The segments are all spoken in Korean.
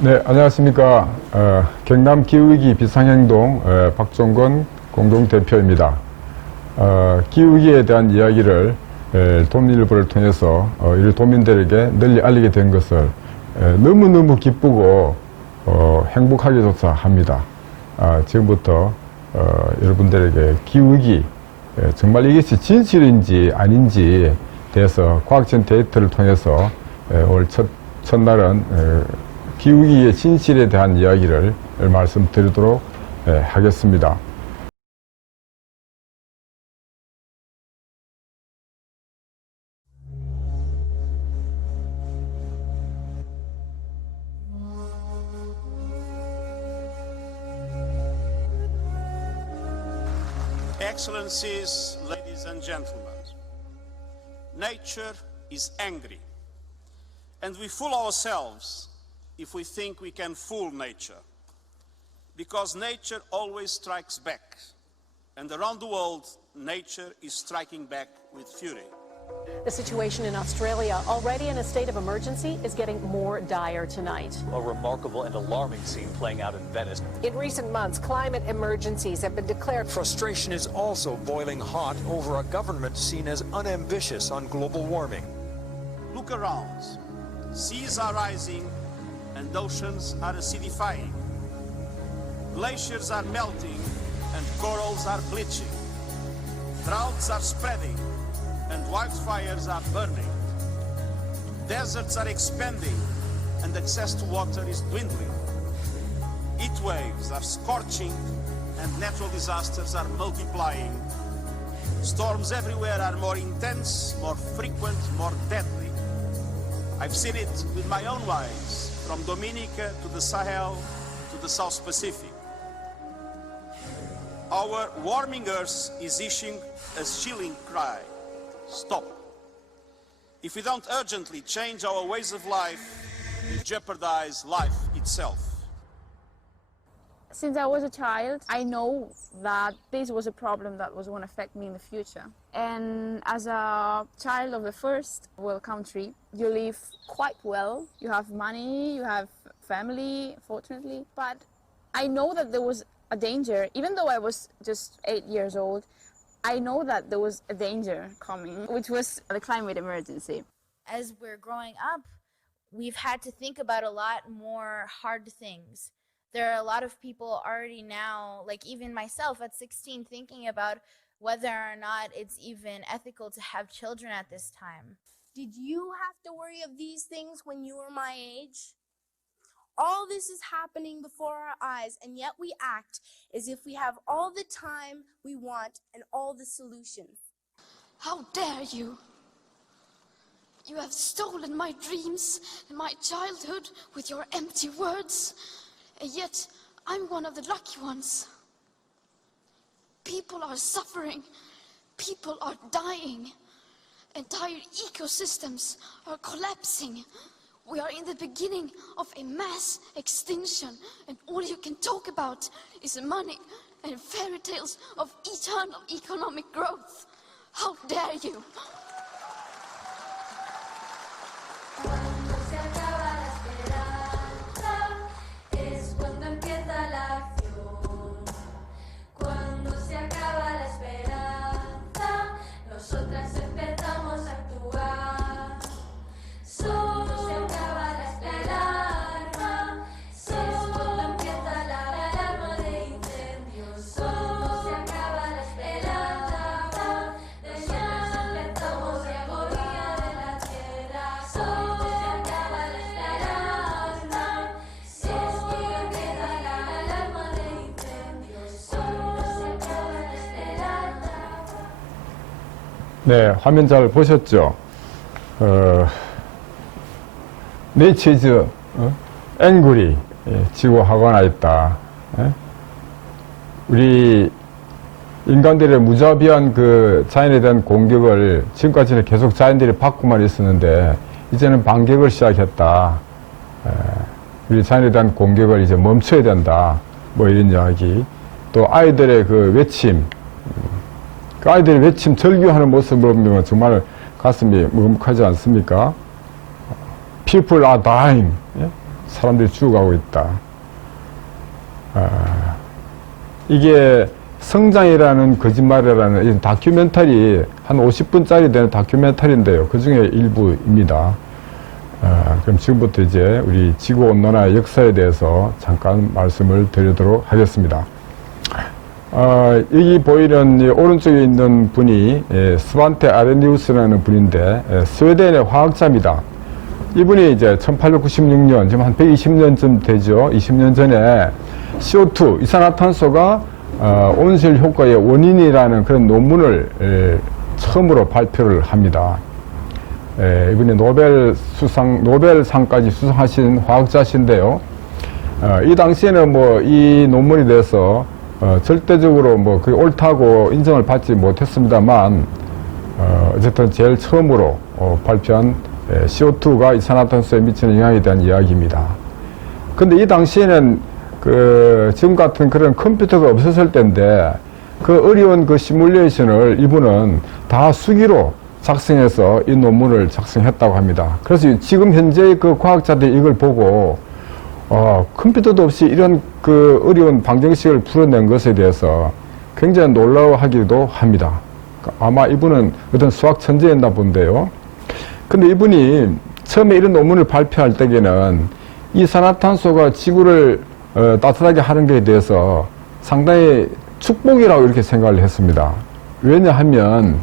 네, 안녕하십니까. 경남 기후위기 비상행동 박종건 공동대표입니다. 기후위기에 대한 이야기를 도민일보를 통해서 우리 도민들에게 널리 알리게 된 것을 너무너무 기쁘고 행복하게조차 합니다. 지금부터 여러분들에게 기후위기, 정말 이것이 진실인지 아닌지 대해서 과학적 데이터를 통해서 오늘 첫날은 기후위기의 진실에 대한 이야기를 말씀드리도록 하겠습니다. Excellencies, ladies and gentlemen, nature is angry, and we fool ourselves if we think we can fool nature, because nature always strikes back, and around the world, nature is striking back with fury. The situation in Australia, already in a state of emergency, is getting more dire tonight. A remarkable and alarming scene playing out in Venice. In recent months, climate emergencies have been declared. Frustration is also boiling hot over a government seen as unambitious on global warming. Look around. Seas are rising and oceans are acidifying. Glaciers are melting and corals are bleaching. Droughts are spreading and wildfires are burning. Deserts are expanding and access to water is dwindling. Heat waves are scorching and natural disasters are multiplying. Storms everywhere are more intense, more frequent, more deadly. I've seen it with my own eyes, from Dominica to the Sahel to the South Pacific. Our warming Earth is issuing a chilling cry. Stop. If we don't urgently change our ways of life, we jeopardize life itself. Since I was a child, I know that this was a problem that was going to affect me in the future. And as a child of the first world country, you live quite well. You have money, you have family, fortunately. But I know that there was a danger, even though I was just 8 years old, I know that there was a danger coming, which was the climate emergency. As we're growing up, we've had to think about a lot more hard things. There are a lot of people already now, like even myself at 16, thinking about whether or not it's even ethical to have children at this time. Did you have to worry of these things when you were my age? All this is happening before our eyes, and yet we act as if we have all the time we want and all the solutions. How dare you? You have stolen my dreams and my childhood with your empty words, and yet I'm one of the lucky ones. People are suffering, people are dying, entire ecosystems are collapsing. We are in the beginning of a mass extinction, and all you can talk about is money and fairy tales of eternal economic growth. How dare you? 네, 화면 잘 보셨죠? Nature is angry. 지구 화가 나 있다. 우리 인간들의 무자비한 그 자연에 대한 공격을 지금까지는 계속 자연들이 받고만 있었는데 이제는 반격을 시작했다. 우리 자연에 대한 공격을 이제 멈춰야 된다. 뭐 이런 이야기. 또 아이들의 그 외침. 그 아이들이 외침 절규하는 모습을 보면 정말 가슴이 먹먹하지 않습니까? People are dying. 사람들이 죽어가고 있다. 이게 성장이라는 거짓말이라는 이 다큐멘터리 한 50분짜리 되는 다큐멘터리인데요. 그 중에 일부입니다. 그럼 지금부터 이제 우리 지구온난화 역사에 대해서 잠깐 말씀을 드리도록 하겠습니다. 여기 보이는 이 오른쪽에 있는 분이 스반테 아레니우스라는 분인데 스웨덴의 화학자입니다. 이분이 이제 1896년, 지금 한 120년쯤 되죠. 20년 전에 CO2, 이산화탄소가 온실 효과의 원인이라는 그런 논문을 처음으로 발표를 합니다. 이분이 노벨상까지 수상하신 화학자신데요. 이 당시에는 뭐 이 논문에 대해서 절대적으로 뭐 그게 옳다고 인정을 받지 못했습니다만, 어쨌든 제일 처음으로 발표한 CO2가 이산화탄소에 미치는 영향에 대한 이야기입니다. 근데 이 당시에는 지금 같은 그런 컴퓨터가 없었을 때인데, 그 어려운 그 시뮬레이션을 이분은 다 수기로 작성해서 이 논문을 작성했다고 합니다. 그래서 지금 현재 그 과학자들이 이걸 보고, 컴퓨터도 없이 이런 그 어려운 방정식을 풀어낸 것에 대해서 굉장히 놀라워하기도 합니다. 아마 이분은 어떤 수학 천재였나 본데요. 근데 이분이 처음에 이런 논문을 발표할 때에는 이산화탄소가 지구를 따뜻하게 하는 것에 대해서 상당히 축복이라고 이렇게 생각을 했습니다. 왜냐하면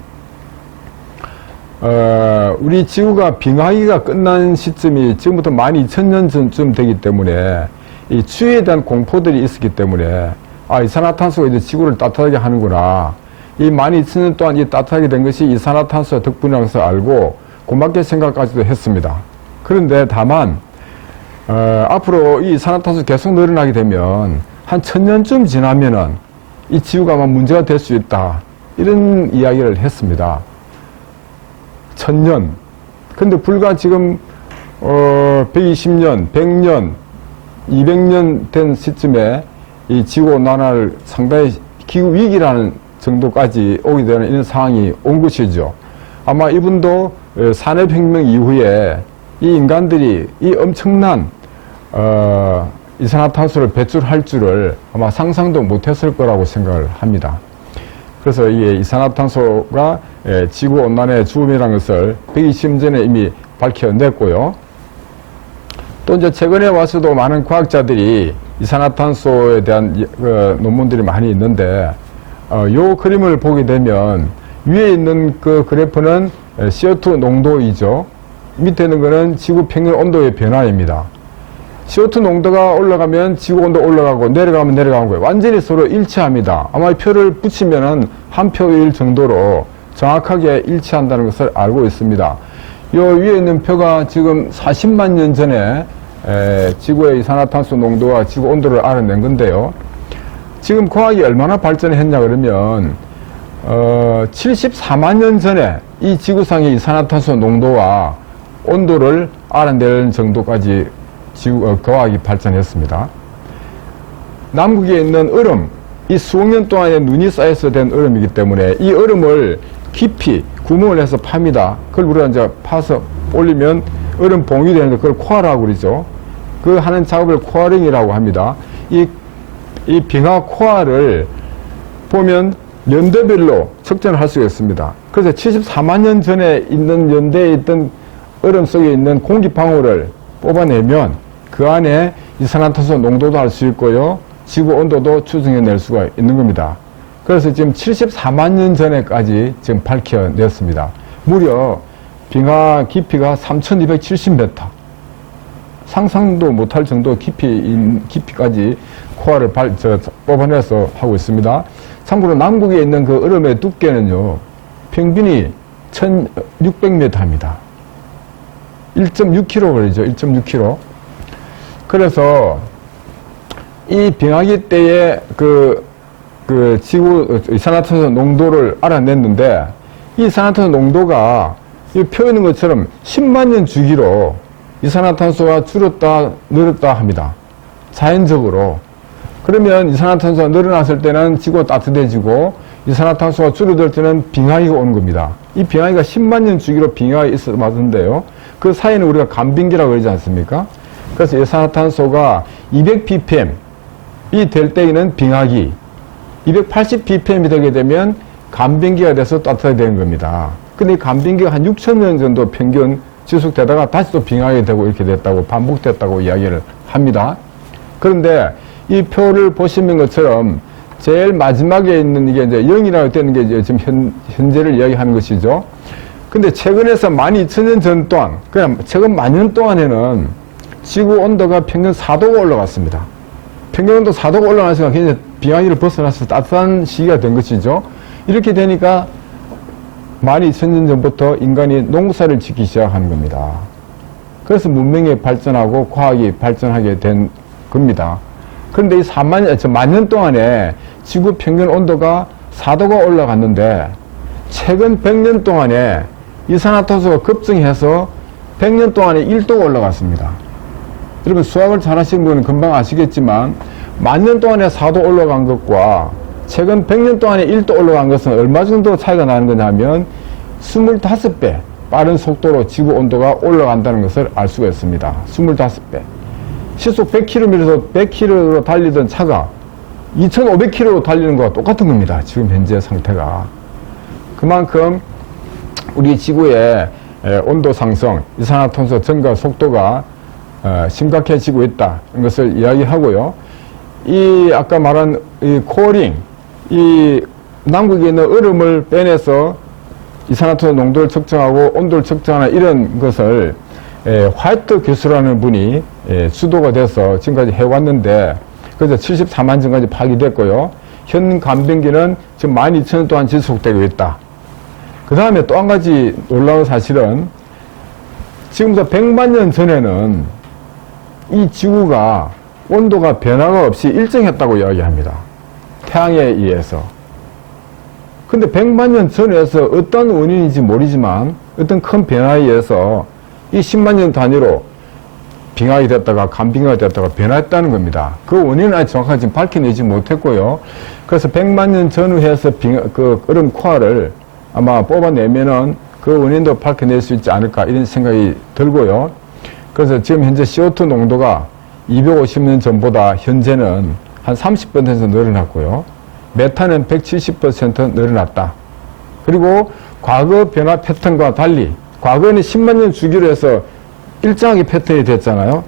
우리 지구가 빙하기가 끝난 시점이 지금부터 12,000년 전쯤 되기 때문에 이 추위에 대한 공포들이 있었기 때문에 이산화탄소가 이제 지구를 따뜻하게 하는구나. 이 12,000년 동안 이 따뜻하게 된 것이 이산화탄소 덕분이라고 해서 알고 고맙게 생각까지도 했습니다. 그런데 다만 앞으로 이 이산화탄소 계속 늘어나게 되면 한 1000년쯤 지나면은 이 지구가 아마 문제가 될 수 있다. 이런 이야기를 했습니다. 1000년. 근데 불과 지금 120년, 100년, 200년 된 시점에 이 지구온난화를 상당히 기후위기라는 정도까지 오게 되는 이런 상황이 온 것이죠. 아마 이분도 산업혁명 이후에 이 인간들이 이 엄청난 이산화탄소를 배출할 줄을 아마 상상도 못했을 거라고 생각을 합니다. 그래서 이게 이산화탄소가 지구온난화의 죽음이라는 것을 120년 전에 이미 밝혀냈고요. 또 이제 최근에 와서도 많은 과학자들이 이산화탄소에 대한 논문들이 많이 있는데, 요 그림을 보게 되면 위에 있는 그 그래프는 CO2 농도이죠. 밑에 있는 거는 지구 평균 온도의 변화입니다. CO2 농도가 올라가면 지구 온도 올라가고 내려가면 내려가는 거예요. 완전히 서로 일치합니다. 아마 표를 붙이면은 한 표일 정도로 정확하게 일치한다는 것을 알고 있습니다. 요 위에 있는 표가 지금 40만 년 전에 지구의 이산화탄소 농도와 지구 온도를 알아낸 건데요. 지금 과학이 얼마나 발전했냐 그러면 74만 년 전에 이 지구상의 이산화탄소 농도와 온도를 알아낼 정도까지 과학이 발전했습니다. 남극에 있는 얼음, 이 수억 년 동안의 눈이 쌓여서 된 얼음이기 때문에 이 얼음을 깊이 구멍을 해서 팝니다. 그걸 우리가 이제 파서 올리면 얼음 봉이 되는데 그걸 코어라고 그러죠. 그 하는 작업을 코어링이라고 합니다. 이 빙하 코어를 보면 연도별로 측정을 할 수가 있습니다. 그래서 74만 년 전에 있는 연대에 있던 얼음 속에 있는 공기방울을 뽑아내면 그 안에 이산화탄소 농도도 알 수 있고요. 지구 온도도 추정해낼 수가 있는 겁니다. 그래서 지금 74만 년 전에까지 지금 밝혀냈습니다. 무려 빙하 깊이가 3,270m. 상상도 못할 정도 깊이까지 코어를 뽑아내서 하고 있습니다. 참고로 남극에 있는 그 얼음의 두께는요, 평균이 1,600m입니다. 1.6km 걸리죠. 1.6km. 그래서 이 빙하기 때의 지구 이산화탄소 농도를 알아냈는데, 이 이산화탄소 농도가 이 표 있는 것처럼 10만 년 주기로 이산화탄소가 줄었다 늘었다 합니다. 자연적으로. 그러면 이산화탄소가 늘어났을 때는 지구가 따뜻해지고 이산화탄소가 줄어들 때는 빙하기가 오는 겁니다. 이 빙하기가 10만 년 주기로 빙하가 있어 왔는데요. 그 사이는 우리가 간빙기라고 그러지 않습니까? 그래서 이산화탄소가 200ppm 이 될 때에는 빙하기, 280ppm이 되게 되면 간빙기가 돼서 따뜻하게 되는 겁니다. 근데 이 간빙기가 한 6,000년 정도 평균 지속되다가 다시 또 빙하게 되고 이렇게 됐다고, 반복됐다고 이야기를 합니다. 그런데 이 표를 보시는 것처럼 제일 마지막에 있는 이게 이제 0이라고 되는 게 이제 지금 현재를 이야기하는 것이죠. 근데 최근에서 12,000년 전 동안, 그냥 최근 만년 동안에는 지구 온도가 평균 4도가 올라갔습니다. 평균 온도 4도가 올라가니까 굉장히 빙하기를 벗어나서 따뜻한 시기가 된 것이죠. 이렇게 되니까 12,000년 전부터 인간이 농사를 짓기 시작하는 겁니다. 그래서 문명이 발전하고 과학이 발전하게 된 겁니다. 그런데 이 만년 동안에 지구 평균 온도가 4도가 올라갔는데 최근 100년 동안에 이산화탄소가 급증해서 100년 동안에 1도가 올라갔습니다. 여러분 수학을 잘 하시는 분은 금방 아시겠지만 만년 동안에 4도 올라간 것과 최근 100년 동안에 1도 올라간 것은 얼마 정도 차이가 나는 거냐면 25배 빠른 속도로 지구 온도가 올라간다는 것을 알 수가 있습니다. 25배. 시속 100km에서 100km로 달리던 차가 2500km로 달리는 것과 똑같은 겁니다. 지금 현재 상태가. 그만큼 우리 지구의 온도 상승, 이산화탄소 증가 속도가 심각해지고 있다. 이런 것을 이야기하고요. 이 아까 말한 이 코어링, 이 남극에 있는 얼음을 빼내서 이산화탄소 농도를 측정하고 온도를 측정하는 이런 것을 화이트 교수라는 분이 주도가 돼서 지금까지 해왔는데, 그래서 74만 전까지 파기됐고요. 현 간병기는 지금 12,000년 동안 지속되고 있다. 그 다음에 또 한 가지 놀라운 사실은 지금부터 100만 년 전에는 이 지구가 온도가 변화가 없이 일정했다고 이야기합니다. 태양에 의해서. 근데 100만 년 전에서 어떤 원인인지 모르지만 어떤 큰 변화에 의해서 이 10만 년 단위로 빙하가 됐다가 간빙하가 됐다가 변화했다는 겁니다. 그 원인은 아직 정확하게 지금 밝혀내지 못했고요. 그래서 100만 년 전후에서 그 얼음 코어를 아마 뽑아내면은 그 원인도 밝혀낼 수 있지 않을까 이런 생각이 들고요. 그래서 지금 현재 CO2 농도가 250년 전보다 현재는 한 30% 늘어났고요. 메탄은 170% 늘어났다. 그리고 과거 변화 패턴과 달리 과거에는 10만 년 주기로 해서 일정하게 패턴이 됐잖아요.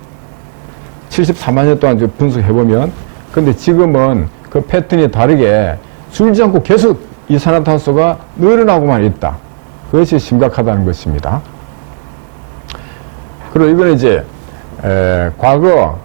74만 년 동안 분석해보면. 근데 지금은 그 패턴이 다르게 줄지 않고 계속 이산화탄소가 늘어나고만 있다. 그것이 심각하다는 것입니다. 그리고 이거는 이제 과거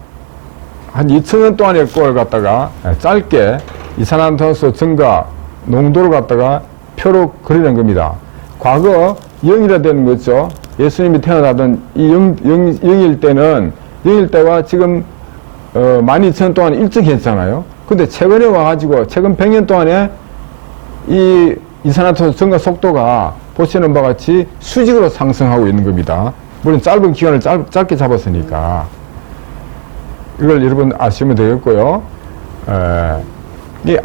한 2000년 동안의 꼴을 갖다가 짧게 이산화탄소 증가 농도를 갖다가 표로 그리는 겁니다. 과거 0이라 되는 거죠. 예수님이 태어나던 이 0일 때는 0일 때와 지금 12,000년 동안 일정했잖아요. 근데 최근에 와가지고 최근 100년 동안에 이 이산화탄소 증가 속도가 보시는 바와 같이 수직으로 상승하고 있는 겁니다. 물론 짧은 기간을 짧게 잡았으니까. 이걸 여러분 아시면 되겠고요. 이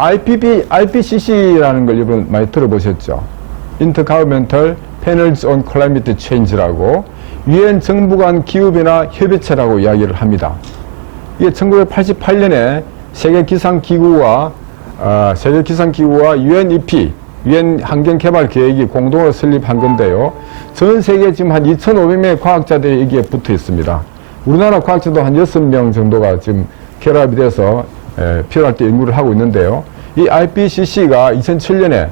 IPCC라는 걸 여러분 많이 들어보셨죠? Intergovernmental Panels on Climate Change라고 유엔 정부 간 기후변화 협의체라고 이야기를 합니다. 이게 1988년에 세계기상기구와 UNEP, 유엔 환경개발계획이 공동으로 설립한 건데요. 전 세계 지금 한 2,500명의 과학자들이 여기에 붙어 있습니다. 우리나라 과학자도 한 6명 정도가 지금 결합이 돼서 필요할 때 연구를 하고 있는데요. 이 IPCC가 2007년에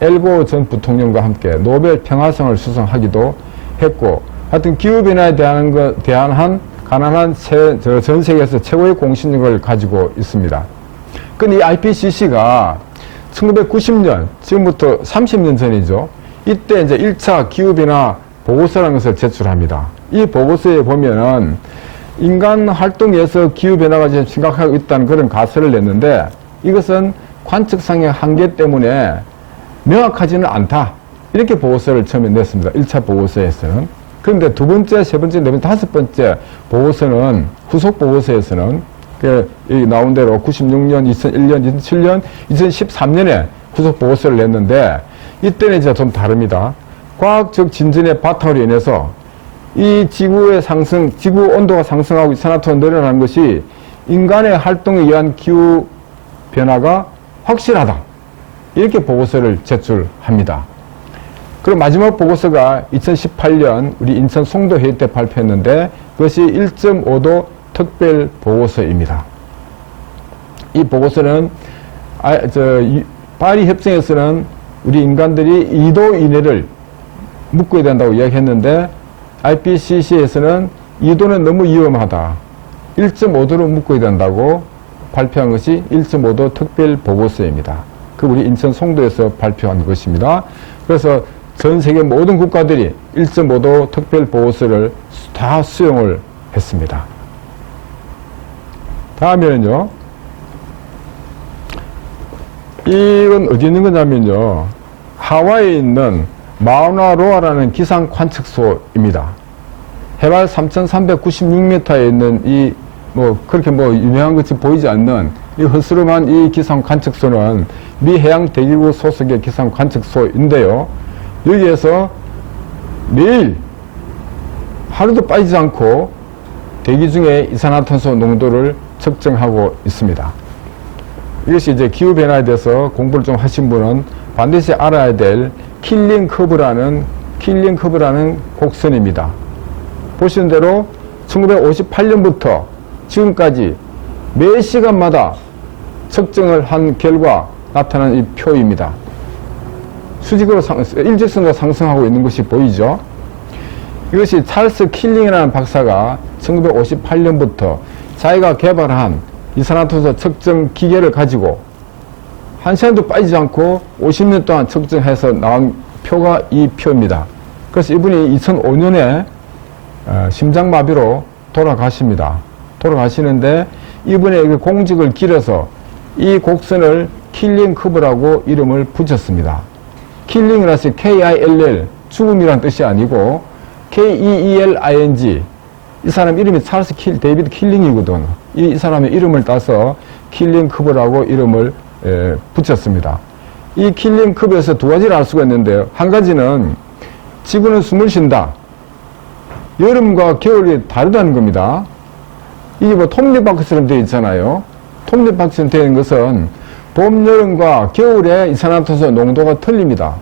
엘고 전 부통령과 함께 노벨 평화상을 수상하기도 했고, 하여튼 기후변화에 대한 가난한 전 세계에서 최고의 공신력을 가지고 있습니다. 근데 이 IPCC가 1990년, 지금부터 30년 전이죠. 이때 이제 1차 기후변화 보고서라는 것을 제출합니다. 이 보고서에 보면은 인간 활동에서 기후변화가 지금 심각하고 있다는 그런 가설을 냈는데, 이것은 관측상의 한계 때문에 명확하지는 않다. 이렇게 보고서를 처음에 냈습니다. 1차 보고서에서는. 그런데 두 번째, 세 번째, 네 번째, 다섯 번째 보고서는, 후속 보고서에서는 여기 나온 대로 96년, 2001년, 2007년, 2013년에 후속 보고서를 냈는데, 이때는 이제 좀 다릅니다. 과학적 진전의 바탕으로 인해서 이 지구의 상승, 지구 온도가 상승하고 이산화탄소가 늘어나는 것이 인간의 활동에 의한 기후 변화가 확실하다. 이렇게 보고서를 제출합니다. 그리고 마지막 보고서가 2018년 우리 인천 송도 회의 때 발표했는데 그것이 1.5도 특별 보고서입니다. 이 보고서는 파리 협정에서는 우리 인간들이 2도 이내를 묶어야 된다고 이야기했는데 IPCC에서는 2도는 너무 위험하다. 1.5도로 묶어야 된다고 발표한 것이 1.5도 특별 보고서입니다. 그 우리 인천 송도에서 발표한 것입니다. 그래서 전 세계 모든 국가들이 1.5도 특별 보고서를 다 수용을 했습니다. 다음에는요. 이건 어디 있는 거냐면요. 하와이에 있는 마우나로아라는 기상 관측소입니다. 해발 3,396m에 있는 이 그렇게 유명한 것이 보이지 않는 이 허스름한 이 기상 관측소는 미 해양 대기구 소속의 기상 관측소인데요. 여기에서 매일 하루도 빠지지 않고 대기 중에 이산화탄소 농도를 측정하고 있습니다. 이것이 이제 기후변화에 대해서 공부를 좀 하신 분은 반드시 알아야 될 킬링 커브라는 곡선입니다. 보시는 대로 1958년부터 지금까지 매 시간마다 측정을 한 결과 나타난 이 표입니다. 수직으로 일직선으로 상승하고 있는 것이 보이죠? 이것이 찰스 킬링이라는 박사가 1958년부터 자기가 개발한 이산화탄소 측정 기계를 가지고 한 시간도 빠지지 않고 50년 동안 측정해서 나온 표가 이 표입니다. 그래서 이분이 2005년에 심장마비로 돌아가십니다. 돌아가시는데 이분의 그 공직을 기려서 이 곡선을 킬링 커브라고 이름을 붙였습니다. 킬링이라서 K-I-L-L 죽음이란 뜻이 아니고 K-E-E-L-I-N-G 이 사람 이름이 찰스 데이비드 킬링이거든. 이 사람의 이름을 따서 킬링 커브라고 이름을 붙였습니다. 이 킬링 커브에서 두 가지를 알 수가 있는데요. 한 가지는 지구는 숨을 쉰다. 여름과 겨울이 다르다는 겁니다. 이게 톱니바퀴처럼 되어 있잖아요. 톱니바퀴처럼 되어 있는 것은 봄, 여름과 겨울에 이산화탄소 농도가 틀립니다.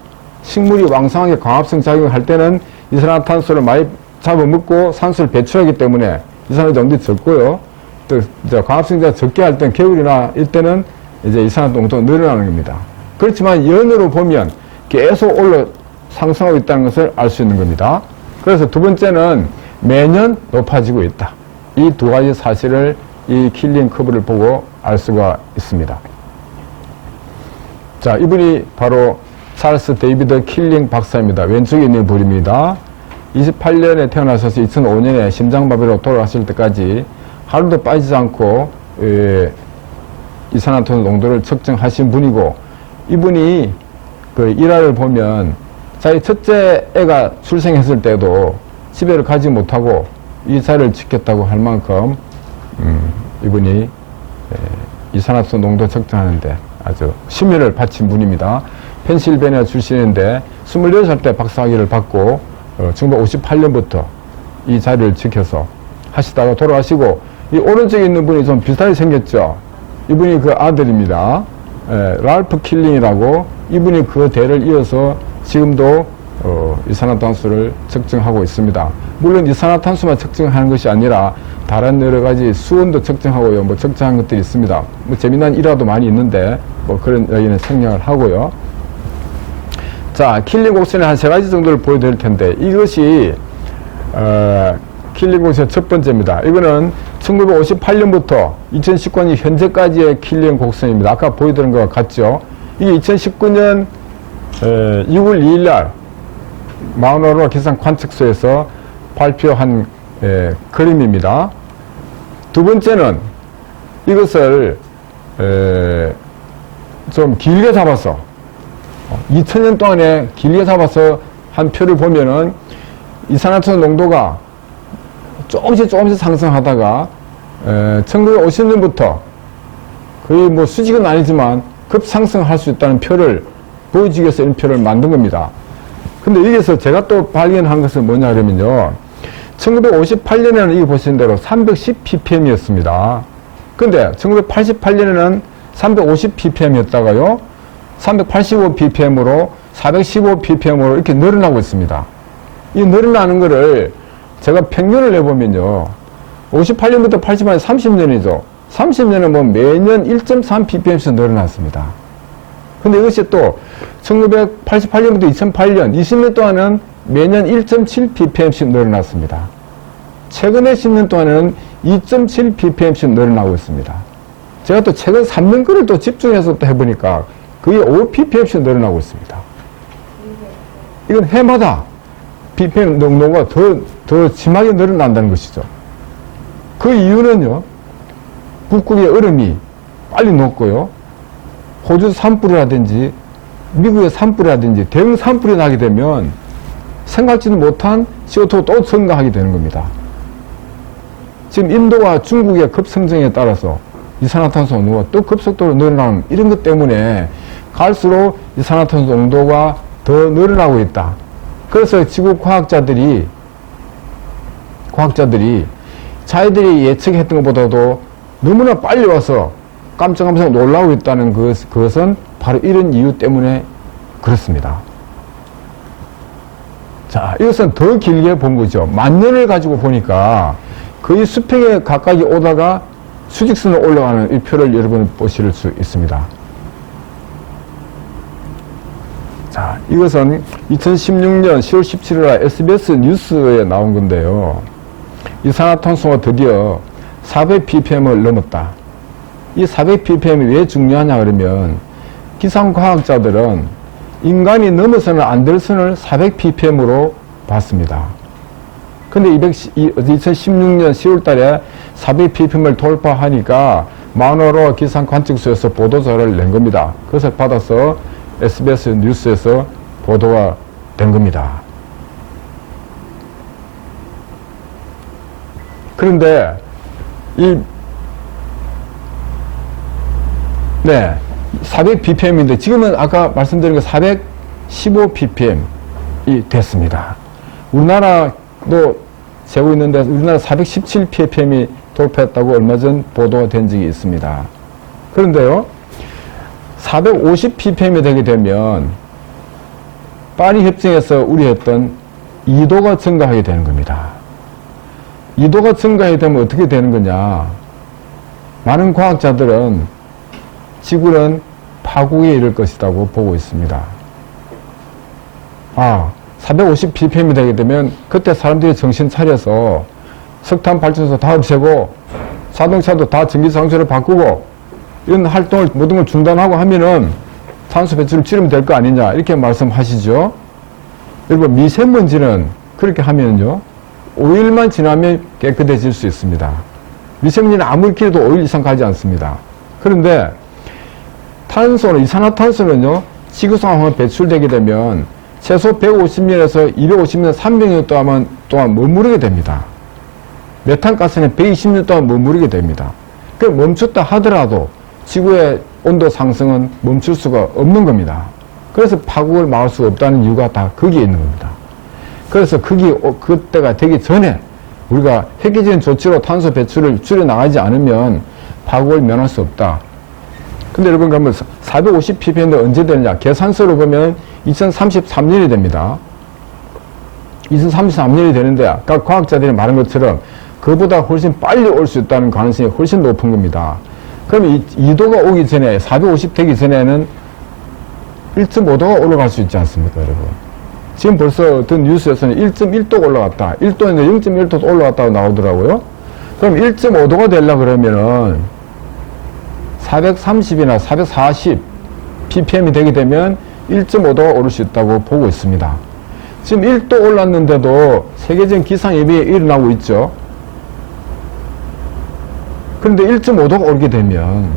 식물이 왕성하게 광합성 작용을 할 때는 이산화탄소를 많이 잡아먹고 산소를 배출하기 때문에 이산화탄소 농도가 적고요. 또 이제 광합성자가 적게 할 때는 겨울이나 이때는 이제 이산화탄소 농도가 늘어나는 겁니다. 그렇지만 연으로 보면 계속 상승하고 있다는 것을 알 수 있는 겁니다. 그래서 두 번째는 매년 높아지고 있다. 이 두 가지 사실을 이 킬링 커브를 보고 알 수가 있습니다. 자, 이분이 바로 찰스 데이비드 킬링 박사입니다. 왼쪽에 있는 분입니다. 28년에 태어나셔서 2005년에 심장마비로 돌아가실 때까지 하루도 빠지지 않고 이산화탄소 농도를 측정하신 분이고, 이분이 그 일화를 보면 자기 첫째 애가 출생했을 때도 집에를 가지 못하고 이 자리를 지켰다고 할 만큼 이분이 이산화탄소 농도 측정하는데 아주 심혈을 바친 분입니다. 펜실베니아 출신인데 26살 때 박사학위를 받고 1958년부터 이 자리를 지켜서 하시다가 돌아가시고, 이 오른쪽에 있는 분이 좀 비슷하게 생겼죠. 이분이 그 아들입니다. 랄프 킬링이라고, 이분이 그 대를 이어서 지금도 이산화탄소를 측정하고 있습니다. 물론 이산화탄소만 측정하는 것이 아니라 다른 여러 가지 수온도 측정하고요, 측정한 것들이 있습니다. 재미난 일화도 많이 있는데 그런 여기는 생략을 하고요. 자, 킬링 곡선의 한 세 가지 정도를 보여드릴 텐데, 이것이 킬링 곡선의 첫 번째입니다. 이거는 1958년부터 2019년 현재까지의 킬링 곡선입니다. 아까 보여드린 것과 같죠. 이게 2019년 6월 2일 날 마우나로아 기상 관측소에서 발표한 그림입니다. 두 번째는 이것을 좀 길게 잡아서 2000년 동안에 길게 잡아서 한 표를 보면은 이산화탄소 농도가 조금씩 상승하다가 1950년부터 거의 수직은 아니지만 급상승할 수 있다는 표를 보여주기 위해서 이런 표를 만든 겁니다. 근데 여기서 제가 또 발견한 것은 뭐냐 그러면요, 1958년에는 이거 보시는 대로 310 ppm이었습니다. 근데 1988년에는 350 ppm이었다가요, 385 ppm으로 415 ppm으로 이렇게 늘어나고 있습니다. 이 늘어나는 거를 제가 평균을 내보면요, 58년부터 88년 30년이죠. 30년은 뭐 매년 1.3 ppm씩 늘어났습니다. 근데 이것이 또 1988년부터 2008년 20년 동안은 매년 1.7 ppm씩 늘어났습니다. 최근에 10년 동안은 2.7 ppm씩 늘어나고 있습니다. 제가 또 최근 3년 거를 또 집중해서 또 해보니까 거의 5 ppm씩 늘어나고 있습니다. 이건 해마다 ppm 농도가 더 심하게 늘어난다는 것이죠. 그 이유는요, 북극의 얼음이 빨리 녹고요, 호주 산불이라든지 미국의 산불이라든지 대형 산불이 나게 되면 생각지도 못한 CO2가 또 증가하게 되는 겁니다. 지금 인도와 중국의 급성장에 따라서 이산화탄소 농도가 또 급속도로 늘어나는 이런 것 때문에 갈수록 이산화탄소 농도가 더 늘어나고 있다. 그래서 지구 과학자들이 자기들이 예측했던 것보다도 너무나 빨리 와서 깜짝깜짝 놀라고 있다는 그것은 바로 이런 이유 때문에 그렇습니다. 자, 이것은 더 길게 본 거죠. 만 년을 가지고 보니까 거의 수평에 가까이 오다가 수직선으로 올라가는 이 표를 여러분 보실 수 있습니다. 자, 이것은 2016년 10월 17일 날 SBS 뉴스에 나온 건데요. 이산화탄소가 드디어 400 ppm을 넘었다. 이 400 ppm이 왜 중요하냐 그러면 기상과학자들은 인간이 넘어서는 안 될 선을 400 ppm으로 봤습니다. 근데 2016년 10월 달에 400 ppm을 돌파하니까 마노로 기상관측소에서 보도자를 낸 겁니다. 그것을 받아서 SBS 뉴스에서 보도가 된 겁니다. 그런데 400 ppm인데 지금은 아까 말씀드린 거 415 ppm이 됐습니다. 우리나라도 재고 있는데 우리나라 417 ppm이 돌파했다고 얼마 전 보도가 된 적이 있습니다. 그런데요, 450 ppm이 되게 되면 파리 협정에서 우려했던 2도가 증가하게 되는 겁니다. 2도가 증가하게 되면 어떻게 되는 거냐? 많은 과학자들은 지구는 파국에 이를 것이라고 보고 있습니다. 450 ppm이 되게 되면 그때 사람들이 정신 차려서 석탄 발전소 다 없애고 자동차도 다 전기장치로 바꾸고 이런 활동을 모든 걸 중단하고 하면은 탄소 배출을 줄이면 될 거 아니냐 이렇게 말씀하시죠. 여러분, 미세먼지는 그렇게 하면요 5일만 지나면 깨끗해질 수 있습니다. 미세먼지는 아무리 길어도 5일 이상 가지 않습니다. 그런데 이산화탄소는요 지구상으로 배출되게 되면 최소 150년에서 250년, 300년 동안 머무르게 됩니다. 메탄가스는 120년 동안 머무르게 됩니다. 그 멈췄다 하더라도 지구의 온도 상승은 멈출 수가 없는 겁니다. 그래서 파국을 막을 수 없다는 이유가 다 거기에 있는 겁니다. 그래서 그때가 되기 전에 우리가 획기적인 조치로 탄소 배출을 줄여나가지 않으면 파국을 면할 수 없다. 근데 여러분, 그러면 450 ppm인데 언제 되느냐? 계산서로 보면 2033년이 됩니다. 2033년이 되는데 아까 과학자들이 말한 것처럼 그보다 훨씬 빨리 올 수 있다는 가능성이 훨씬 높은 겁니다. 그럼 2도가 오기 전에 450 되기 전에는 1.5도가 올라갈 수 있지 않습니까, 여러분? 지금 벌써 어떤 뉴스에서는 1.1도가 올라갔다. 1도인데 0.1도도 올라갔다고 나오더라고요. 그럼 1.5도가 되려고 그러면은 430이나 440 ppm이 되게 되면 1.5도가 오를 수 있다고 보고 있습니다. 지금 1도 올랐는데도 세계적인 기상이변이 일어나고 있죠. 그런데 1.5도가 오르게 되면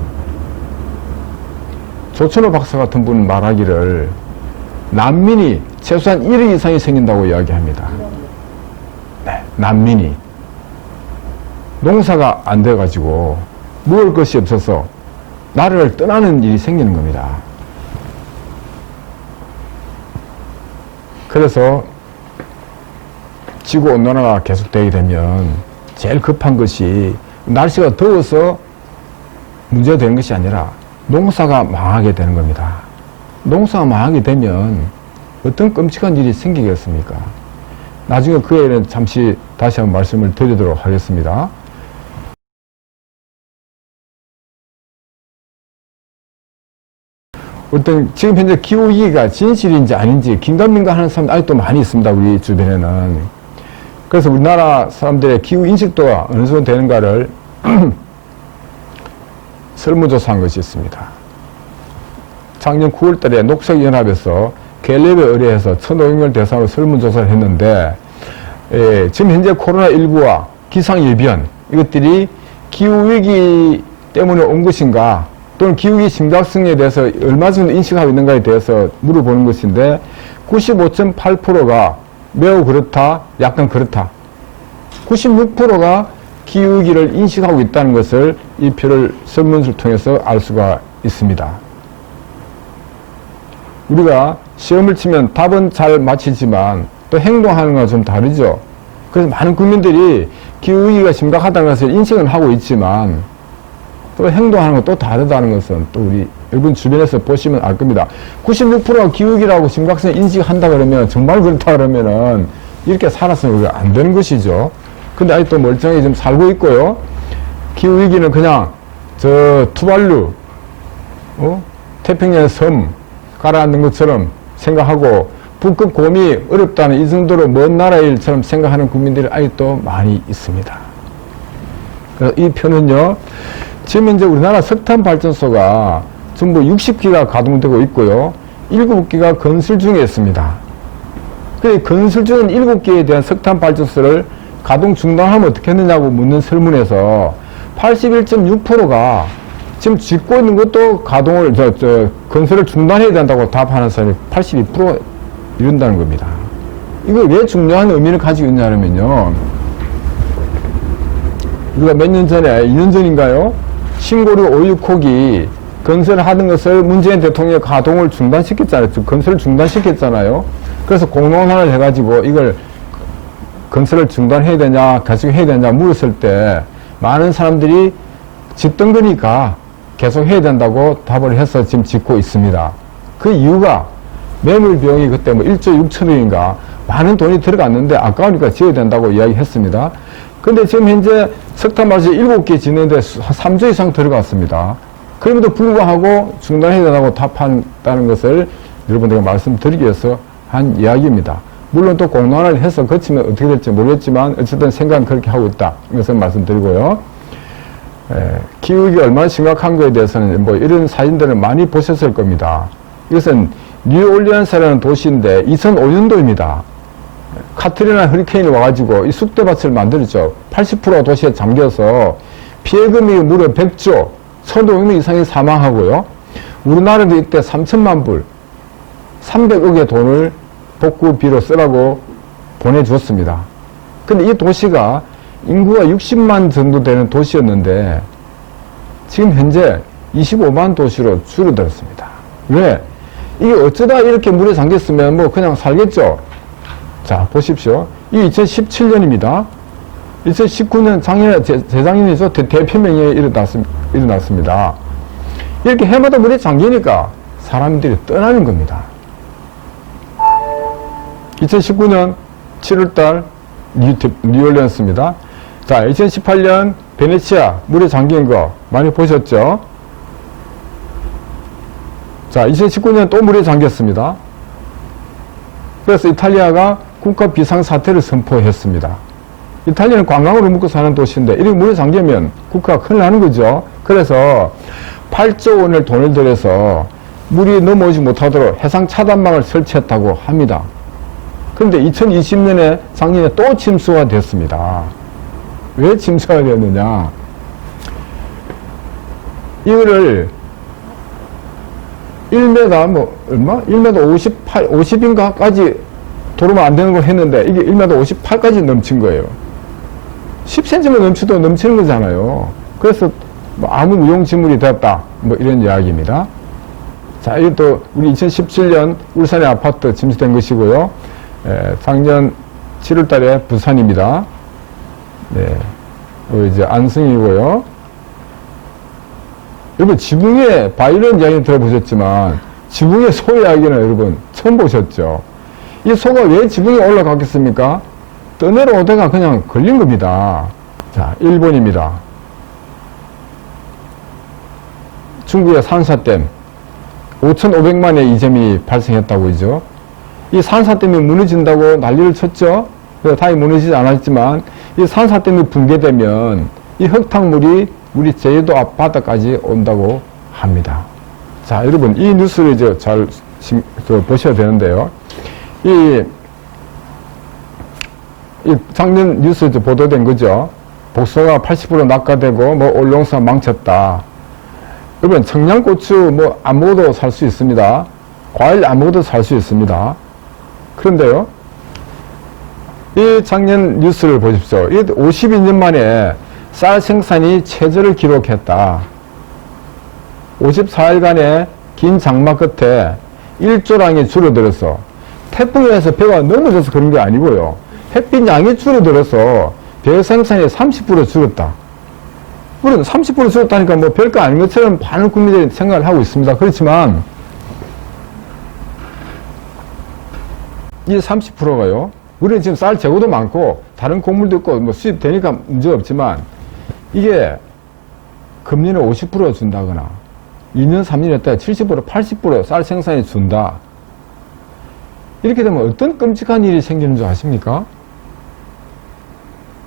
조천호 박사 같은 분은 말하기를 난민이 최소한 1억 이상이 생긴다고 이야기합니다. 네, 난민이. 농사가 안 돼가지고 먹을 것이 없어서 나라를 떠나는 일이 생기는 겁니다. 그래서 지구 온난화가 계속되게 되면 제일 급한 것이 날씨가 더워서 문제가 되는 것이 아니라 농사가 망하게 되는 겁니다. 농사가 망하게 되면 어떤 끔찍한 일이 생기겠습니까? 나중에 그에 대해 잠시 다시 한번 말씀을 드리도록 하겠습니다. 어떤 지금 현재 기후위기가 진실인지 아닌지 긴가민가하는 사람들 아직도 많이 있습니다. 우리 주변에는. 그래서 우리나라 사람들의 기후 인식도가 어느 정도 되는가를 설문조사한 것이 있습니다. 작년 9월 달에 녹색연합에서 갤럽에 의뢰해서 1,500명 대상으로 설문조사를 했는데, 지금 현재 코로나19와 기상예변, 이것들이 기후위기 때문에 온 것인가, 또는 기후위기 심각성에 대해서 얼마 정도 인식하고 있는가에 대해서 물어보는 것인데, 95.8%가 매우 그렇다, 약간 그렇다. 96%가 기후위기를 인식하고 있다는 것을 이 표를 설문을 통해서 알 수가 있습니다. 우리가 시험을 치면 답은 잘 맞히지만 또 행동하는 건 좀 다르죠. 그래서 많은 국민들이 기후위기가 심각하다는 것을 인식은 하고 있지만 또 행동하는 건 또 다르다는 것은 또 우리 여러분 주변에서 보시면 알 겁니다. 96%가 기후위기라고 심각성을 인식한다 그러면, 정말 그렇다 그러면은 이렇게 살았으면 우리가 안 되는 것이죠. 근데 아직도 멀쩡하게 좀 살고 있고요. 기후위기는 그냥 저 투발루, 태평양 섬 가라앉는 것처럼 생각하고 북극 곰이 어렵다는 이 정도로 먼 나라 일처럼 생각하는 국민들이 아직도 많이 있습니다. 그래서 이 표는요, 지금 현재 우리나라 석탄 발전소가 전부 60기가 가동되고 있고요. 7기가 건설 중에 있습니다. 그 건설 중인 7기에 대한 석탄 발전소를 가동 중단하면 어떻게 했느냐고 묻는 설문에서 81.6%가 지금 짓고 있는 것도 가동을, 건설을 중단해야 된다고 답하는 사람이 82% 이른다는 겁니다. 이거 왜 중요한 의미를 가지고 있냐면요. 우리가 몇 년 전에, 2년 전인가요? 신고류 569기 건설을 하던 것을 문재인 대통령이 가동을 중단시켰잖아요. 건설을 중단시켰잖아요. 그래서 공론화를 해가지고 이걸 건설을 중단해야 되냐, 계속 해야 되냐 물었을 때 많은 사람들이 짓던 거니까 계속 해야 된다고 답을 해서 지금 짓고 있습니다. 그 이유가 매물 비용이 그때 뭐 1조 6천억인가 많은 돈이 들어갔는데 아까우니까 지어야 된다고 이야기했습니다. 근데 지금 현재 석탄 발전소 7개 짓는데 3조 이상 들어갔습니다. 그럼에도 불구하고 중단해야 된다고 답한다는 것을 여러분들에게 말씀드리기 위해서 한 이야기입니다. 물론 또 공론화를 해서 거치면 어떻게 될지 모르겠지만 어쨌든 생각은 그렇게 하고 있다. 이것을 말씀드리고요. 기후위기가 얼마나 심각한 거에 대해서는 뭐 이런 사진들을 많이 보셨을 겁니다. 이것은 뉴올리언스라는 도시인데 2005년도입니다. 카트리나 허리케인이 와가지고 이 쑥대밭을 만들었죠. 80%가 도시에 잠겨서 피해금이 무려 100조, 1,500명 이상이 사망하고요. 우리나라도 이때 3천만 불, 300억의 돈을 복구비로 쓰라고 보내주었습니다. 근데 이 도시가 인구가 60만 정도 되는 도시였는데 지금 현재 25만 도시로 줄어들었습니다. 왜? 이게 어쩌다 이렇게 물에 잠겼으면 뭐 그냥 살겠죠? 자, 보십시오. 이 2017년입니다. 2019년 작년에, 재작년이죠. 대표명이 일어났습니다. 이렇게 해마다 물에 잠기니까 사람들이 떠나는 겁니다. 2019년 7월달 뉴올리언스입니다. 자, 2018년 베네치아 물에 잠긴 거 많이 보셨죠? 자, 2019년 또 물에 잠겼습니다. 그래서 이탈리아가 국가 비상사태를 선포했습니다. 이탈리아는 관광으로 먹고 사는 도시인데 이렇게 물에 잠기면 국가가 큰일 나는 거죠. 그래서 8조 원을 돈을 들여서 물이 넘어오지 못하도록 해상 차단망을 설치했다고 합니다. 그런데 2020년에 작년에 또 침수가 됐습니다. 왜 침수가 되었느냐? 이거를 1m 뭐 얼마? 1m 50인가까지 도로면 안 되는 걸 했는데 이게 1m 58까지 넘친 거예요. 10cm만 넘쳐도 넘치는 거잖아요. 그래서 뭐 아무 무용지물이 되었다. 뭐 이런 이야기입니다. 자, 이것도 우리 2017년 울산의 아파트 침수된 것이고요. 작년 7월 달에 부산입니다. 네. 이제 안성이고요. 여러분, 지붕에 바이런 이야기 들어보셨지만, 지붕의 소 이야기는 여러분, 처음 보셨죠? 이 소가 왜 지붕에 올라갔겠습니까? 떠내려오다가 그냥 걸린 겁니다. 자, 일본입니다. 중국의 산사댐 5,500만의 이점이 발생했다고 하죠. 이 산사댐이 무너진다고 난리를 쳤죠. 그래서 다행히 무너지지 않았지만 이 산사댐이 붕괴되면 이 흙탕물이 우리 제주도 앞바다까지 온다고 합니다. 자, 여러분, 이 뉴스를 이제 잘 보셔야 되는데요. 이 작년 뉴스에 보도된 거죠. 복숭아가 80% 낙가되고 뭐 올농사 망쳤다. 여러분, 청양고추 뭐 안 먹어도 살 수 있습니다. 과일 안 먹어도 살 수 있습니다. 그런데요, 이 작년 뉴스를 보십시오. 이 52년 만에 쌀 생산이 최저를 기록했다. 54일간의 긴 장마 끝에 1조량이 줄어들어서 태풍에서 배가 넘어져서 그런 게 아니고요. 햇빛 양이 줄어들어서 배 생산이 30% 줄었다. 물론 30% 줄었다니까 뭐 별거 아닌 것처럼 많은 국민들이 생각을 하고 있습니다. 그렇지만 이 30%가요. 우리는 지금 쌀 재고도 많고 다른 곡물도 있고 뭐 수입되니까 문제가 없지만 이게 금리는 50% 준다거나 2년, 3년 했다가 70%, 80% 쌀 생산이 준다. 이렇게 되면 어떤 끔찍한 일이 생기는 줄 아십니까?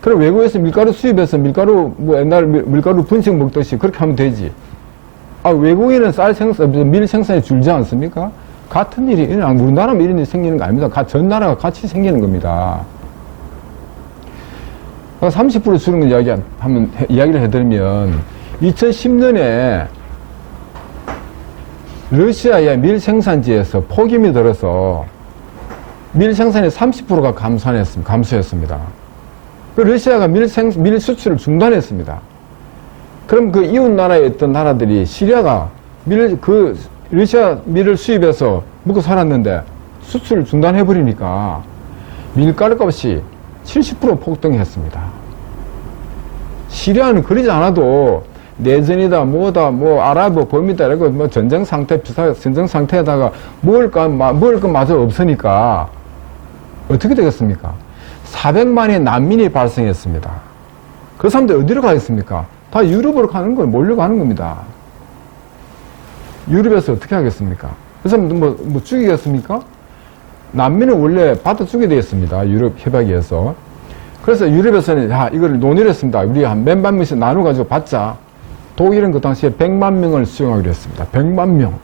그럼 외국에서 밀가루 수입해서 밀가루, 뭐 옛날 밀가루 분식 먹듯이 그렇게 하면 되지. 아, 외국인은 밀 생산이 줄지 않습니까? 같은 일이, 우리나라만 이런 일이 생기는 거 아닙니다. 전 나라가 같이 생기는 겁니다. 30% 줄은 거 이야기를 해드리면, 2010년에 러시아의 밀 생산지에서 폭염이 들어서 밀 생산이 30%가 감소했습니다. 그 러시아가 밀 수출을 중단했습니다. 그럼 그 이웃 나라에 있던 나라들이 시리아가 러시아 밀을 수입해서 먹고 살았는데 수출을 중단해버리니까 밀가루 값이 70% 폭등했습니다. 시리아는 그러지 않아도 내전이다, 뭐다, 뭐 아랍어 범이다, 이러고 뭐 전쟁 상태에다가 먹을 것마저 없으니까 어떻게 되겠습니까? 400만의 난민이 발생했습니다. 그 사람들 어디로 가겠습니까? 다 유럽으로 가는 거예요. 몰려가는 겁니다. 유럽에서 어떻게 하겠습니까? 그 사람들 뭐 죽이겠습니까? 난민은 원래 받아 주게 되어 있습니다. 유럽 협약에서. 그래서 유럽에서는 이걸 논의를 했습니다. 우리 한 몇만 명씩 나눠가지고 받자. 독일은 그 당시에 100만 명을 수용하기로 했습니다. 100만 명.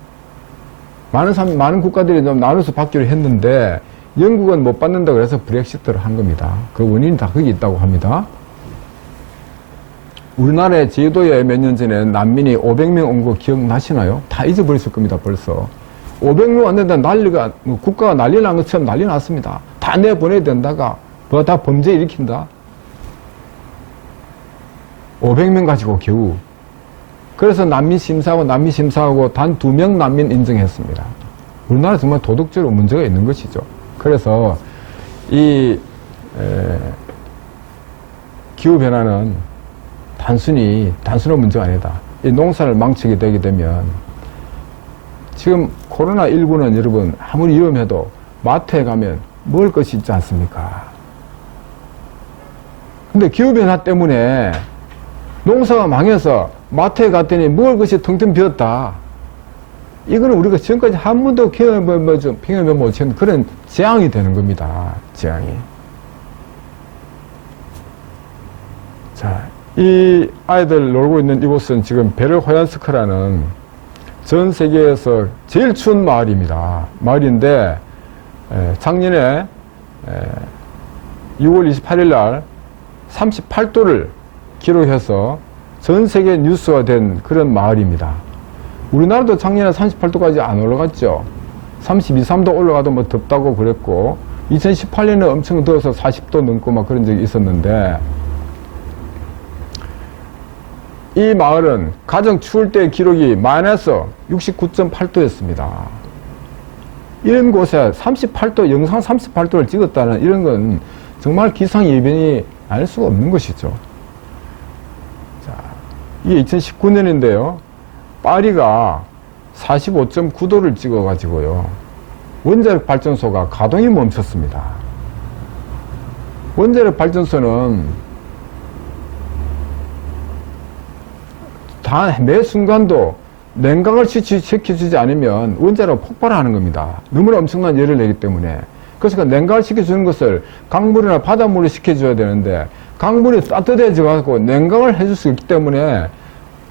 많은 국가들이 좀 나눠서 받기로 했는데 영국은 못 받는다고 해서 브렉시트를 한 겁니다. 그 원인이 다 거기 있다고 합니다. 우리나라의 제주도에 몇 년 전에 난민이 500명 온 거 기억나시나요? 다 잊어버렸을 겁니다, 벌써. 500명 왔는데 국가가 난리 난 것처럼 난리 났습니다. 다 내보내야 된다가, 뭐 다 범죄 일으킨다. 500명 가지고 겨우. 그래서 난민 심사하고 단 2명 난민 인정했습니다. 우리나라 정말 도덕적으로 문제가 있는 것이죠. 그래서 이 기후변화는 단순한 문제가 아니다. 이 농사를 망치게 되게 되면 지금 코로나19는 여러분 아무리 위험해도 마트에 가면 먹을 것이 있지 않습니까? 근데 기후변화 때문에 농사가 망해서 마트에 갔더니 먹을 것이 텅텅 비었다. 이거는 우리가 지금까지 한 번도 경험해 못한 그런 재앙이 되는 겁니다. 재앙이. 자, 이 아이들 놀고 있는 이곳은 지금 베르호얀스크라는 전 세계에서 제일 추운 마을입니다. 마을인데 작년에 6월 28일 날 38도를 기록해서 전 세계 뉴스가 된 그런 마을입니다. 우리나라도 작년에 38도까지 안 올라갔죠. 32, 3도 올라가도 뭐 덥다고 그랬고 2018년에 엄청 더워서 40도 넘고 막 그런 적이 있었는데 이 마을은 가장 추울 때 기록이 마이너스 69.8도였습니다. 이런 곳에 38도, 영상 38도를 찍었다는 이런 건 정말 기상이변이 아닐 수가 없는 것이죠. 자, 이게 2019년인데요. 파리가 45.9도를 찍어가지고요. 원자력 발전소가 가동이 멈췄습니다. 원자력 발전소는 매 순간도 냉각을 시켜주지 않으면 원자로가 폭발하는 겁니다. 너무나 엄청난 열을 내기 때문에. 그래서 냉각을 시켜주는 것을 강물이나 바닷물로 시켜줘야 되는데 강물이 따뜻해져가지고 냉각을 해줄 수 있기 때문에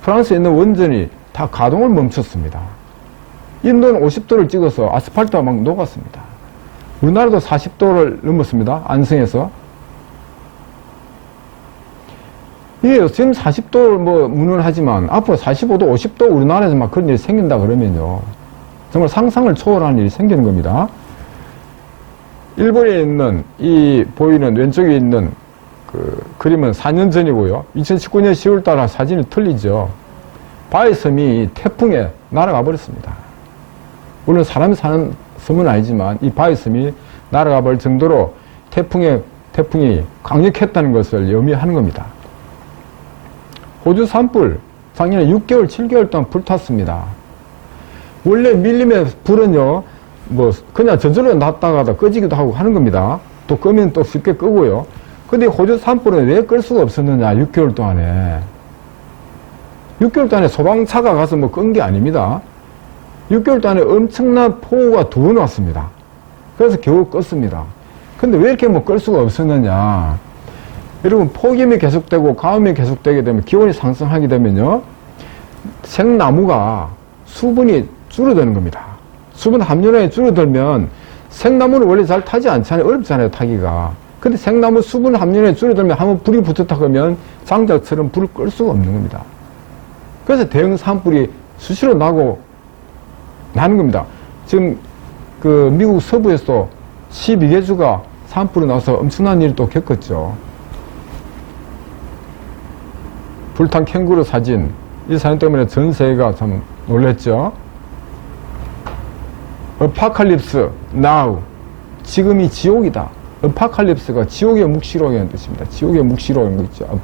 프랑스에 있는 원전이 다 가동을 멈췄습니다. 인도는 50도를 찍어서 아스팔트가 막 녹았습니다. 우리나라도 40도를 넘었습니다. 안성에서. 예, 지금 40도를 뭐 무능하지만 앞으로 45도, 50도 우리나라에서 막 그런 일이 생긴다 그러면요. 정말 상상을 초월하는 일이 생기는 겁니다. 일본에 있는 이 보이는 왼쪽에 있는 그 그림은 4년 전이고요. 2019년 10월 달 사진이 틀리죠. 바이섬이 태풍에 날아가 버렸습니다. 물론 사람이 사는 섬은 아니지만 이 바이섬이 날아가 버릴 정도로 태풍이 강력했다는 것을 의미하는 겁니다. 호주 산불 작년에 6개월, 7개월 동안 불탔습니다. 원래 밀림의 불은요, 뭐 그냥 저절로 났다가도 꺼지기도 하고 하는 겁니다. 또 끄면 또 쉽게 끄고요. 근데 호주 산불은 왜 끌 수가 없었느냐, 6개월 동안에. 6개월 동안에 소방차가 가서 뭐 끈 게 아닙니다. 6개월 동안에 엄청난 폭우가 2번 왔습니다. 그래서 겨우 껐습니다. 근데 왜 이렇게 뭐 끌 수가 없었느냐. 여러분, 폭염이 계속되고 가뭄이 계속되게 되면 기온이 상승하게 되면요, 생나무가 수분이 줄어드는 겁니다. 수분 함유량이 줄어들면 생나무는 원래 잘 타지 않잖아요. 어렵잖아요, 타기가. 근데 생나무 수분 함유량이 줄어들면 한번 불이 붙었다 그러면 장작처럼 불을 끌 수가 없는 겁니다. 그래서 대형 산불이 수시로 나는 겁니다. 지금 그 미국 서부에서 12개 주가 산불이 나서 엄청난 일을 또 겪었죠. 불탄 캥거루 사진, 이 사진 때문에 전 세계가 참 놀랬죠. 어파칼립스, now. 지금이 지옥이다. 어파칼립스가 지옥의 묵시록이라는 뜻입니다. 지옥의 묵시록인 거 있죠.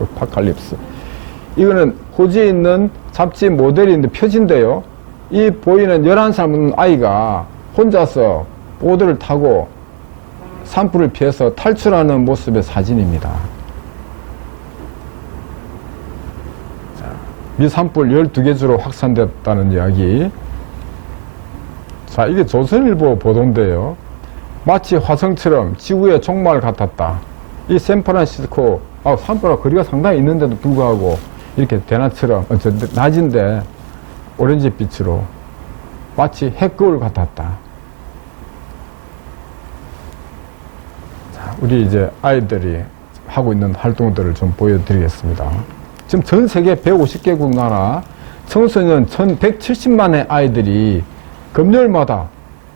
어파칼립스. 이거는 호주에 있는 잡지 모델인데 표지인데요. 이 보이는 11살 먹는 아이가 혼자서 보드를 타고 산불을 피해서 탈출하는 모습의 사진입니다. 미 산불 12개 주로 확산됐다는 이야기. 자, 이게 조선일보 보도인데요. 마치 화성처럼 지구의 종말 같았다. 이 샌프란시스코, 산불과 거리가 상당히 있는데도 불구하고 이렇게 대낮처럼, 낮인데 오렌지 빛으로 마치 핵거울 같았다. 자, 우리 이제 아이들이 하고 있는 활동들을 좀 보여드리겠습니다. 지금 전 세계 150개국 나라 청소년 1170만의 아이들이 금요일마다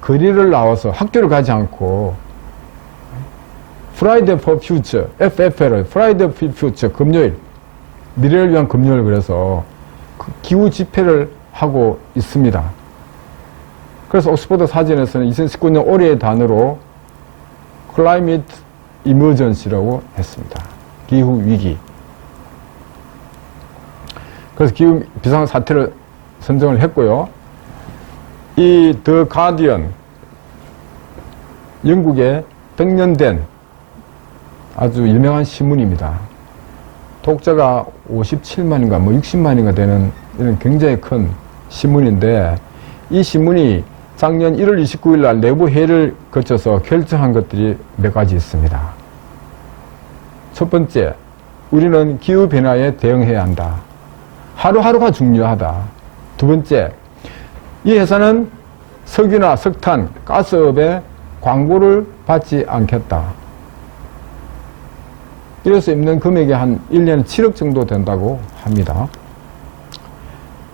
거리를 나와서 학교를 가지 않고 Friday for Future, FFL, Friday for Future, 금요일, 미래를 위한 금요일 그래서 기후 집회를 하고 있습니다. 그래서 옥스퍼드 사전에서는 2019년 올해의 단어로 Climate Emergency라고 했습니다. 기후 위기. 그래서 기후 비상사태를 선정을 했고요. 이 더 가디언, 영국의 100년 된 아주 유명한 신문입니다. 독자가 57만인가 뭐 60만인가 되는 이런 굉장히 큰 신문인데, 이 신문이 작년 1월 29일 날 내부 회의를 거쳐서 결정한 것들이 몇 가지 있습니다. 첫 번째, 우리는 기후변화에 대응해야 한다. 하루하루가 중요하다. 두 번째, 이 회사는 석유나 석탄, 가스업에 광고를 받지 않겠다. 이래서 입는 금액이 한 1년에 7억 정도 된다고 합니다.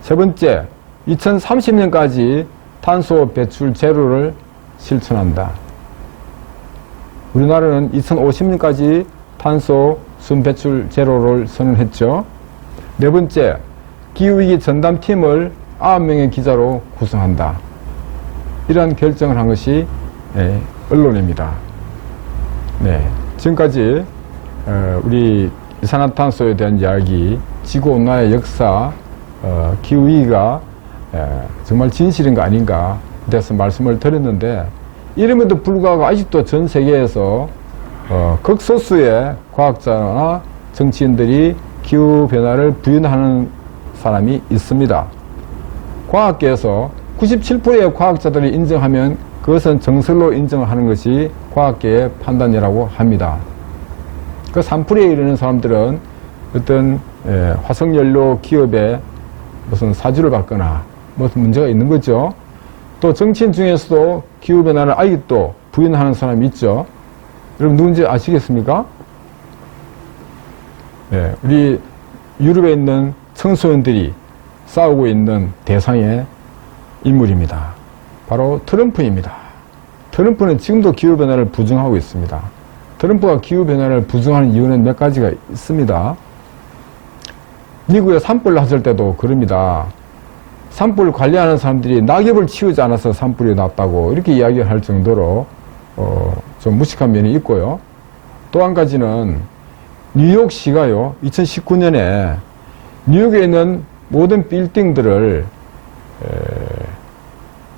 세 번째, 2030년까지 탄소 배출 제로를 실천한다. 우리나라는 2050년까지 탄소 순 배출 제로를 선언했죠. 네 번째, 기후위기 전담팀을 9명의 기자로 구성한다. 이러한 결정을 한 것이 언론입니다. 네. 지금까지 우리 이산화탄소에 대한 이야기, 지구온난화의 역사, 기후위기가 정말 진실인가 아닌가 대해서 말씀을 드렸는데, 이름에도 불구하고 아직도 전 세계에서 극소수의 과학자나 정치인들이 기후변화를 부인하는 사람이 있습니다. 과학계에서 97%의 과학자들이 인정하면 그것은 정설로 인정하는 것이 과학계의 판단이라고 합니다. 그 3%에 이르는 사람들은 어떤 화석연료 기업에 무슨 사주를 받거나 무슨 문제가 있는 거죠. 또 정치인 중에서도 기후변화를 아직도 부인하는 사람이 있죠. 여러분 누군지 아시겠습니까? 우리 유럽에 있는 청소년들이 싸우고 있는 대상의 인물입니다. 바로 트럼프입니다. 트럼프는 지금도 기후변화를 부정하고 있습니다. 트럼프가 기후변화를 부정하는 이유는 몇 가지가 있습니다. 미국에 산불을 했을 때도 그럽니다. 산불을 관리하는 사람들이 낙엽을 치우지 않아서 산불이 났다고 이렇게 이야기할 정도로 좀 무식한 면이 있고요. 또 한 가지는 뉴욕시가요, 2019년에 뉴욕에 있는 모든 빌딩들을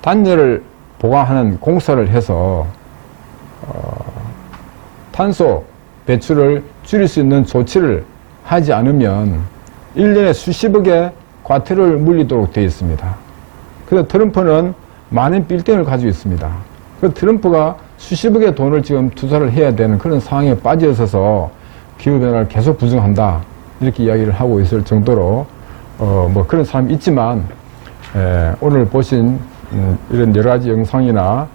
단열을 보강하는 공사를 해서 탄소 배출을 줄일 수 있는 조치를 하지 않으면 1년에 수십억의 과태료를 물리도록 되어 있습니다. 그래서 트럼프는 많은 빌딩을 가지고 있습니다. 그래서 트럼프가 수십억의 돈을 지금 투자를 해야 되는 그런 상황에 빠져 있어서 기후변화를 계속 부정한다, 이렇게 이야기를 하고 있을 정도로 뭐 그런 사람이 있지만, 오늘 보신 이런 여러 가지 영상이나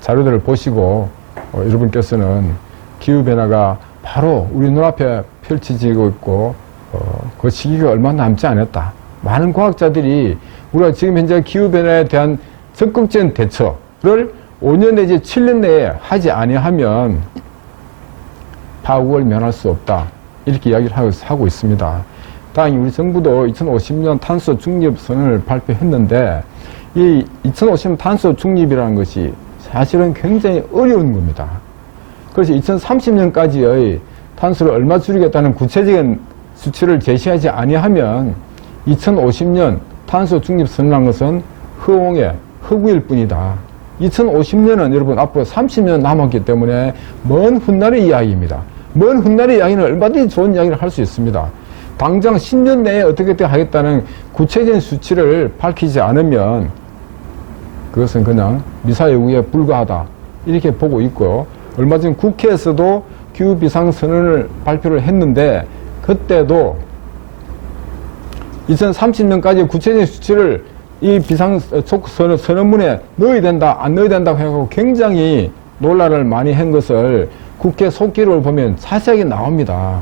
자료들을 보시고 여러분께서는 기후변화가 바로 우리 눈앞에 펼쳐지고 있고 그 시기가 얼마 남지 않았다. 많은 과학자들이 우리가 지금 현재 기후변화에 대한 적극적인 대처를 5년 내지 7년 내에 하지 아니하면 파국을 면할 수 없다, 이렇게 이야기를 하고 있습니다. 다행히 우리 정부도 2050년 탄소 중립 선언을 발표했는데, 이 2050년 탄소 중립이라는 것이 사실은 굉장히 어려운 겁니다. 그래서 2030년까지의 탄소를 얼마 줄이겠다는 구체적인 수치를 제시하지 아니하면 2050년 탄소 중립 선언한 것은 허공의 허구일 뿐이다. 2050년은 여러분 앞으로 30년 남았기 때문에 먼 훗날의 이야기입니다. 먼 훗날의 이야기는 얼마든지 좋은 이야기를 할 수 있습니다. 당장 10년 내에 어떻게 하겠다는 구체적인 수치를 밝히지 않으면 그것은 그냥 미사여구에 불과하다, 이렇게 보고 있고요. 얼마 전 국회에서도 기후비상선언을 발표를 했는데, 그때도 2030년까지 구체적인 수치를 이 비상선언문에 넣어야 된다, 안 넣어야 된다고 해서 굉장히 논란을 많이 한 것을 국회 속기록을 보면 자세하게 나옵니다.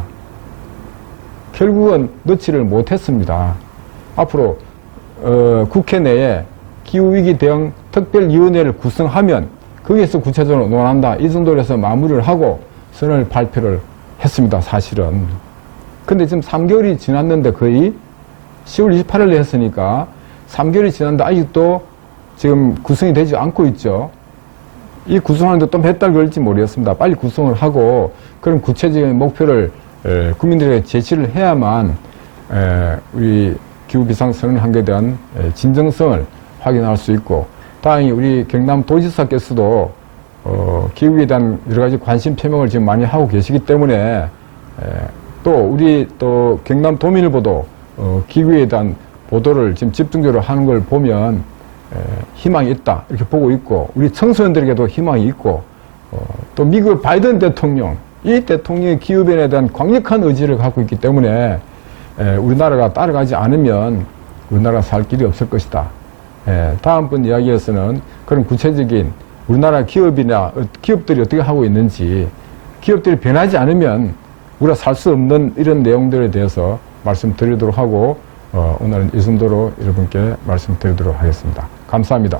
결국은 넣지를 못했습니다. 앞으로 국회 내에 기후위기 대응 특별위원회를 구성하면 거기에서 구체적으로 논한다, 이 정도로 해서 마무리를 하고 선언을 발표를 했습니다. 사실은. 근데 지금 3개월이 지났는데, 거의 10월 28일에 했으니까 3개월이 지났는데 아직도 지금 구성이 되지 않고 있죠. 이 구성하는데 또 몇 달 걸릴지 모르겠습니다. 빨리 구성을 하고 그런 구체적인 목표를 국민들에게 제시를 해야만 우리 기후비상선언한 것에 대한 진정성을 확인할 수 있고, 다행히 우리 경남도지사께서도 기후에 대한 여러 가지 관심 표명을 지금 많이 하고 계시기 때문에 또 우리 또 경남도민일보도 기후에 대한 보도를 지금 집중적으로 하는 걸 보면 희망이 있다, 이렇게 보고 있고, 우리 청소년들에게도 희망이 있고, 또 미국 바이든 대통령, 이 대통령의 기후변화에 대한 강력한 의지를 갖고 있기 때문에 우리나라가 따라가지 않으면 우리나라가 살 길이 없을 것이다. 다음번 이야기에서는 그런 구체적인 우리나라 기업이나 기업들이 어떻게 하고 있는지, 기업들이 변하지 않으면 우리가 살 수 없는 이런 내용들에 대해서 말씀드리도록 하고, 오늘은 이 정도로 여러분께 말씀드리도록 하겠습니다. 감사합니다.